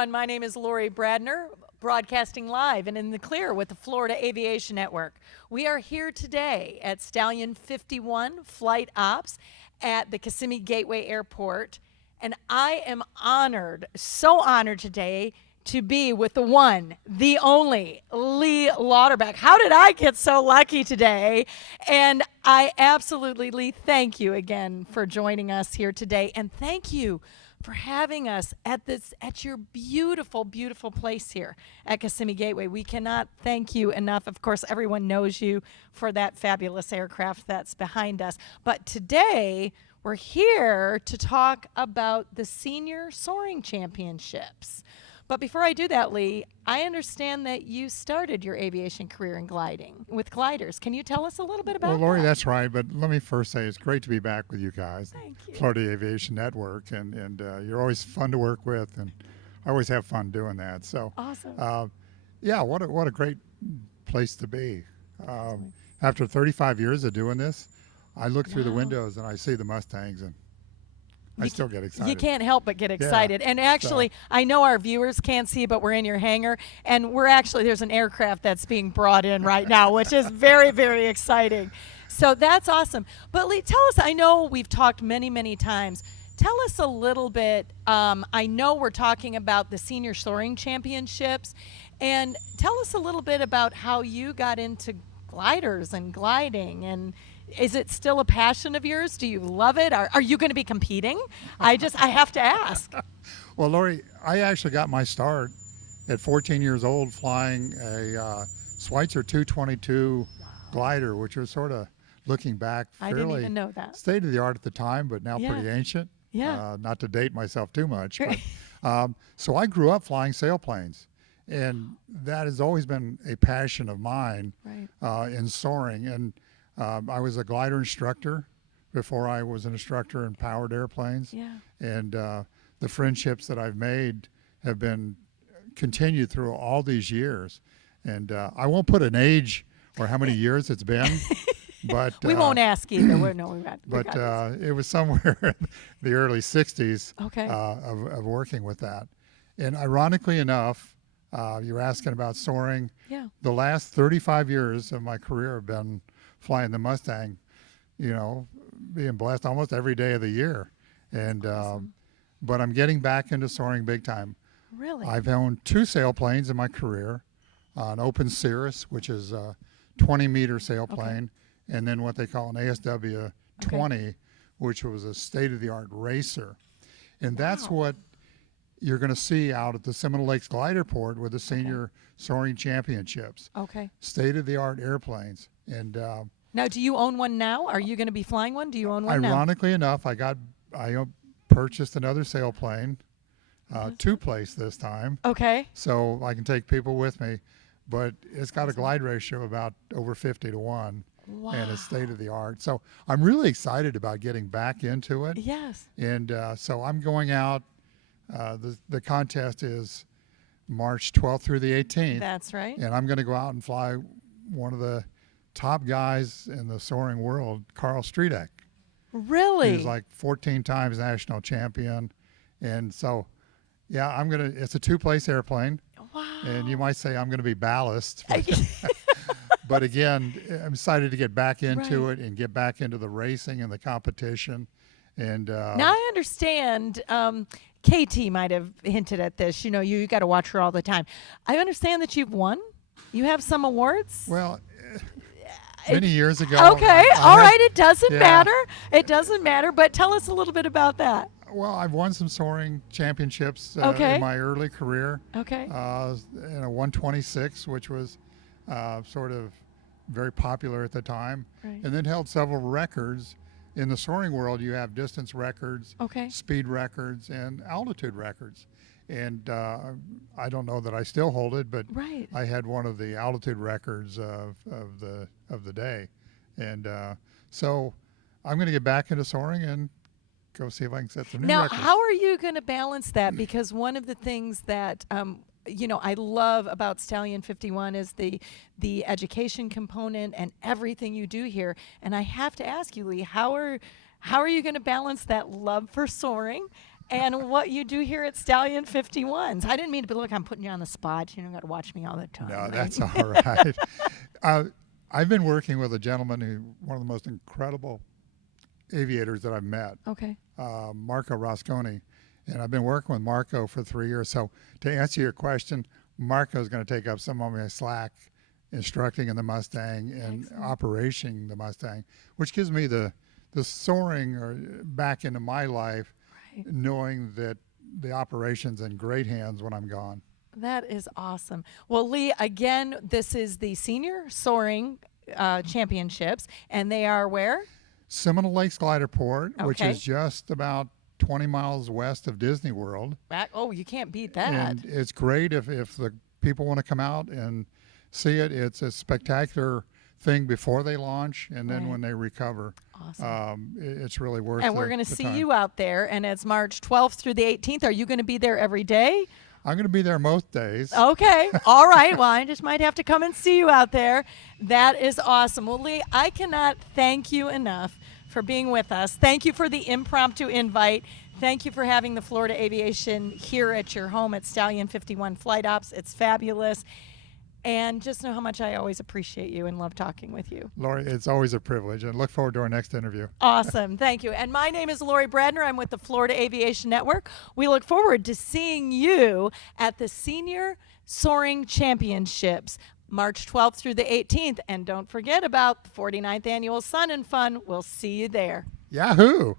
everyone. My name is Lori Bradner, broadcasting live and in the clear with the Florida Aviation Network. We are here today at Stallion 51 Flight Ops at the Kissimmee Gateway Airport, and I am honored, so honored today to be with the one, the only, Lee Lauderback. How did I get so lucky today? And I absolutely, Lee, thank you again for joining us here today, and thank you for having us at your beautiful, beautiful place here at Kissimmee Gateway. We cannot thank you enough. Of course, everyone knows you for that fabulous aircraft that's behind us. But today, we're here to talk about the Senior Soaring Championships. But before I do that, Lee, I understand that you started your aviation career in gliding with gliders. Can you tell us a little bit about that? Well, Lori, that's right. But let me first say it's great to be back with you guys. Thank you. Florida Aviation Network, and you're always fun to work with, and I always have fun doing that. So awesome. Yeah, what a great place to be. After 35 years of doing this, I look through the windows and I see the Mustangs, and I still get excited. You can't help but get excited. And actually, I know our viewers can't see, but we're in your hangar, and there's an aircraft that's being brought in right now, which is very, very exciting. So that's awesome. But Lee, tell us, I know we've talked many, many times. Tell us a little bit, I know we're talking about the Senior Soaring Championships, and tell us a little bit about how you got into gliders and gliding, and is it still a passion of yours? Do you love it? Are you going to be competing? I have to ask. Well, Lori, I actually got my start at 14 years old flying a Schweitzer 222 glider, which was sort of, looking back, I fairly didn't even know that. state of the art at the time, but now pretty ancient. Yeah. Not to date myself too much. But, so I grew up flying sailplanes, and that has always been a passion of mine in soaring. And I was a glider instructor before I was an instructor in powered airplanes. Yeah. And the friendships that I've made have been continued through all these years. And I won't put an age or how many years it's been, but we won't ask either. It was somewhere in the early 60s okay. Of working with that. And ironically enough, you're asking about soaring. Yeah. The last 35 years of my career have been flying the Mustang, being blessed almost every day of the year. And awesome. But I'm getting back into soaring big time. Really? I've owned 2 sailplanes in my career, an Open Cirrus, which is a 20-meter sailplane, and then what they call an ASW 20, which was a state-of-the-art racer. And that's what you're going to see out at the Seminole Lakes Glider Port with the Senior Soaring Championships. Okay. State-of-the-art airplanes. And now, do you own one now? Are you going to be flying one? Do you own one now? Ironically enough, I purchased another sailplane, 2-place this time. Okay. So I can take people with me, but it's got a glide ratio about over 50 to 1. Wow. And it's state-of-the-art. So I'm really excited about getting back into it. Yes. And so I'm going out. The contest is March 12th through the 18th. That's right. And I'm going to go out and fly one of the top guys in the soaring world, Carl Streetek. Really? He's like 14 times national champion. And so, yeah, it's a 2-place airplane. Wow. And you might say I'm going to be ballast. But again, I'm excited to get back into it and get back into the racing and the competition. And now I understand. KT might have hinted at this. You got to watch her all the time. I understand that you've won. You have some awards. Well, many years ago. Okay, all right. It doesn't matter. It doesn't matter. But tell us a little bit about that. Well, I've won some soaring championships in my early career. Okay. In a 126, which was sort of very popular at the time, and then held several records. In the soaring world, you have distance records, speed records, and altitude records. And I don't know that I still hold it, but I had one of the altitude records of the day. And so I'm going to get back into soaring and go see if I can set some new records. Now, how are you going to balance that? Because one of the things that I love about Stallion 51 is the education component and everything you do here. And I have to ask you, Lee, how are you going to balance that love for soaring and what you do here at Stallion 51s. I didn't mean to, but look, I'm putting you on the spot. You don't got to watch me all the time. No, right? that's all right. I've been working with a gentleman one of the most incredible aviators that I've met. Okay. Marco Rosconi. And I've been working with Marco for 3 years. So to answer your question, Marco's going to take up some of my slack instructing in the Mustang and operating the Mustang, which gives me the soaring or back into my life, knowing that the operation's in great hands when I'm gone. That is awesome. Well, Lee, again, this is the Senior Soaring Championships, and they are where? Seminole Lakes Glider Port, which is just about 20 miles west of Disney World. Oh, you can't beat that. And it's great if the people want to come out and see it. It's a spectacular thing before they launch, and then when they recover. Awesome. It's really worth it. And we're going to see you out there, and it's March 12th through the 18th. Are you going to be there every day? I'm going to be there most days. Okay. All right. Well, I just might have to come and see you out there. That is awesome. Well, Lee, I cannot thank you enough for being with us. Thank you for the impromptu invite. Thank you for having the Florida Aviation here at your home at Stallion 51 Flight Ops. It's fabulous. And just know how much I always appreciate you and love talking with you. Lori, it's always a privilege, and look forward to our next interview. Awesome. Thank you. And my name is Lori Bradner. I'm with the Florida Aviation Network. We look forward to seeing you at the Senior Soaring Championships, March 12th through the 18th. And don't forget about the 49th Annual Sun and Fun. We'll see you there. Yahoo!